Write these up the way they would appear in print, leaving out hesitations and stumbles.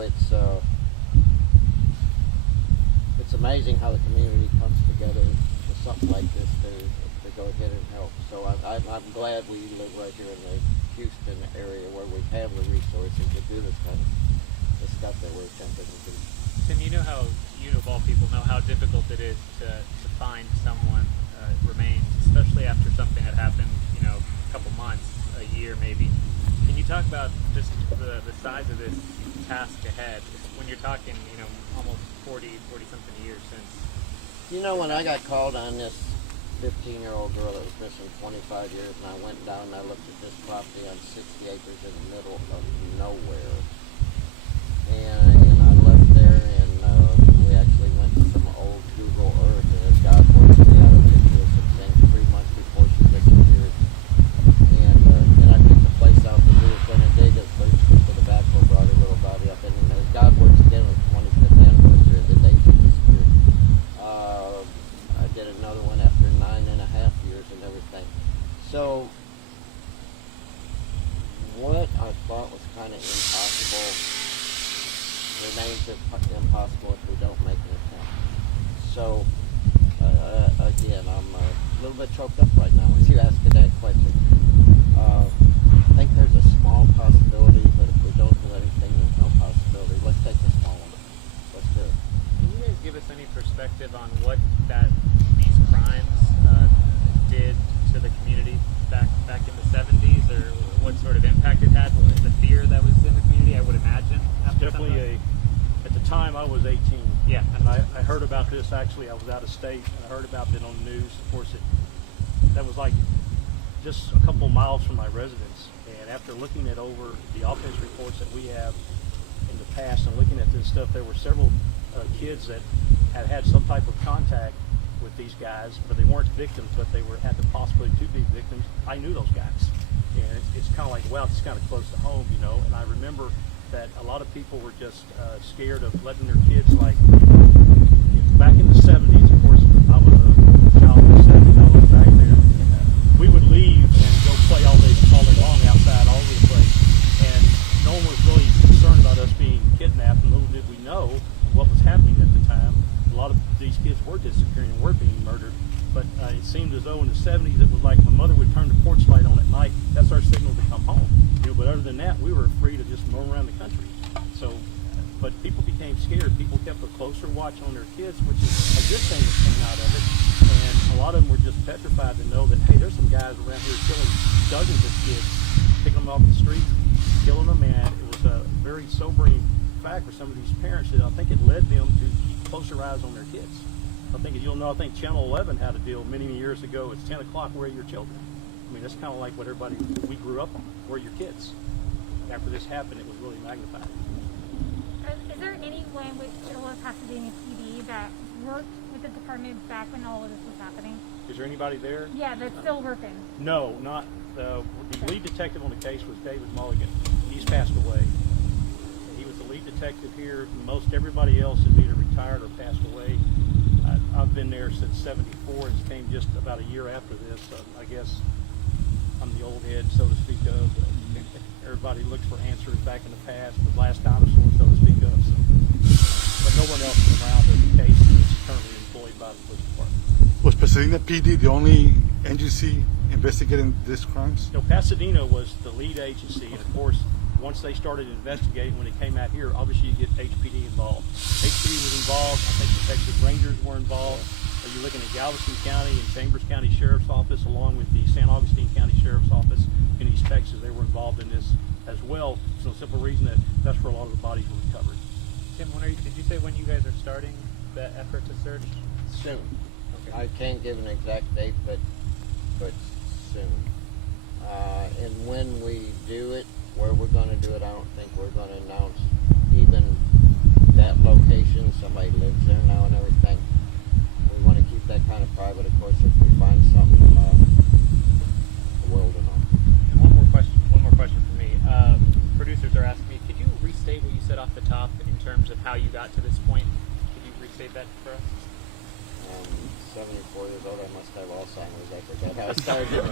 it's amazing how the community comes together for something like this to go ahead and help. So I'm glad we live right here in the Houston area where we have the resources to do this kind of stuff that we're attempting to do. Tim, you know how, you of all people know how difficult it is to find someone remains, especially after something that happened, a couple months, a year maybe. Can you talk about just the size of this task ahead when you're talking, almost 40 something years since? When I got called on this 15-year-old girl that was missing 25 years, and I went down and I looked at this property on 60 acres in the middle of nowhere. And I left there and we actually went to some old Google Earth, and as God works, we had a picture of some things 3 months before she disappeared. And then I picked the place out that we were going to dig as first with the backhoe brought her little body up. And as God works again, it was the 25th anniversary of the day she disappeared. I did another one after 9.5 years and everything. So what I thought was kind of impossible remains impossible if we don't make an attempt. So again, I'm a little bit choked up right now as you ask that question. I think there's a small possibility, but if we don't do anything, there's no possibility. Let's take the small one. Let's do it. Can you guys give us any perspective on what these crimes did to the community back in the 70s, or what sort of impact it had, the fear that was in the community, I would imagine? Definitely at the time I was 18. Yeah. And I heard about this, actually I was out of state, and I heard about it on the news. Of course, that was like just a couple miles from my residence. And after looking at over the offense reports that we have in the past and looking at this stuff, there were several kids that had some type of contact with these guys, but they weren't victims, but they had the possibility to be victims. I knew those guys. And it's kind of like, wow, it's kind of close to home, And I remember that a lot of people were just scared of letting their kids, back in the 70s, of course, I was a child in the 70s, I was back there. We would leave and go play all day long outside, all over the place, and no one was really concerned about us being kidnapped, and little did we know what was happening at the time. A lot of these kids were disappearing and were being murdered, but it seemed as though in the 70s it was like my mother would turn the porch light on at night, that's our signal to come home. But other than that, we were free to just roam around the country. So, but people became scared. People kept a closer watch on their kids, which is a good thing that came out of it. And a lot of them were just petrified to know that, hey, there's some guys around here killing dozens of kids, picking them off the street, killing them, and it was a very sobering fact for some of these parents that I think it led them to keep closer eyes on their kids. I think, as you'll know, I think Channel 11 had a deal many years ago. It's 10 o'clock, where are your children? I mean, that's kind of like what we grew up on. Where are your kids? After this happened, it was really magnified. Is there anyone with Pasadena PD that worked with the department back when all of this was happening? Is there anybody there? Yeah, that's still working. No, not. The lead detective on the case was David Mulligan. He's passed away. He was the lead detective here. Most everybody else is either retired or passed away. I've been there since '74 and came just about a year after this. So I guess I'm the old head, so to speak of. Everybody looks for answers back in the past, the last dinosaur, so to speak of. So. But no one else is around in the case that's currently employed by the police department. Was Pasadena PD the only agency investigating these crimes? No, Pasadena was the lead agency, and of course, once they started investigating, when it came out here, obviously you get HPD involved. HPD was involved. I think the Texas Rangers were involved. You're looking at Galveston County and Chambers County Sheriff's Office, along with the San Augustine County Sheriff's Office in East Texas. They were involved in this as well. So the simple reason that that's where a lot of the bodies were recovered. Tim, did you say when you guys are starting the effort to search? Soon. Okay. I can't give an exact date, but soon. And when we do it, where we're going to do it, I don't think we're going to announce even that location. Somebody lives there now and everything. We want to keep that kind of private. Of course, if we find something, the world will know. And one more question for me. Producers are asking me, could you restate what you said off the top in terms of how you got to this point? Could you restate that for us? 74 years old, I must have Alzheimer's. I forget how I started.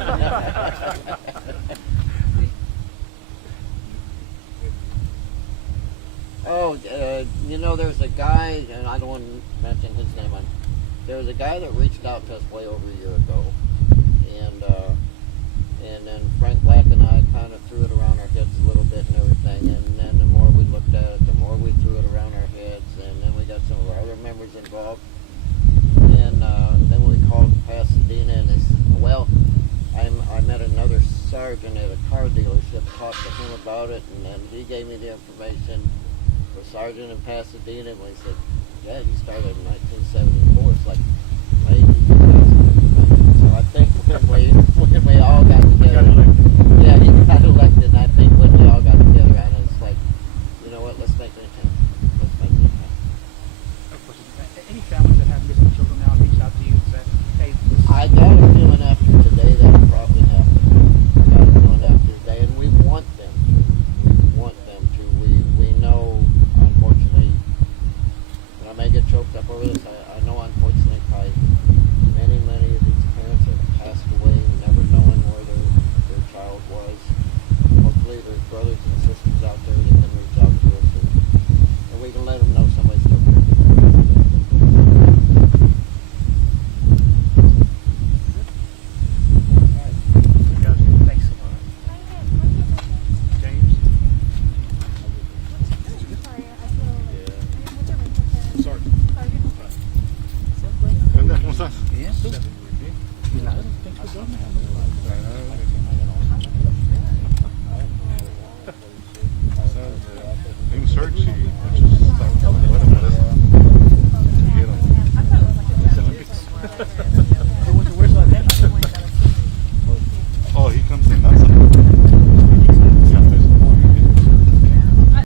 Oh, there's a guy, and I don't want to mention his name. There was a guy that reached out to us way over a year ago, and then Frank Black and I kind of threw it around our heads a little bit and everything. And then the more we looked at it, the more we threw it around our heads, and then we got some of our other members involved. And then we called Pasadena, and they said, well, I met another sergeant at a car dealership, talked to him about it, and then he gave me the information for sergeant in Pasadena, and we said, yeah, he started in 1974. It's like maybe 2000. So I think when we all got together, yeah, he got elected, and I think when we all got together, and it's like, you know what, let's make it a 10.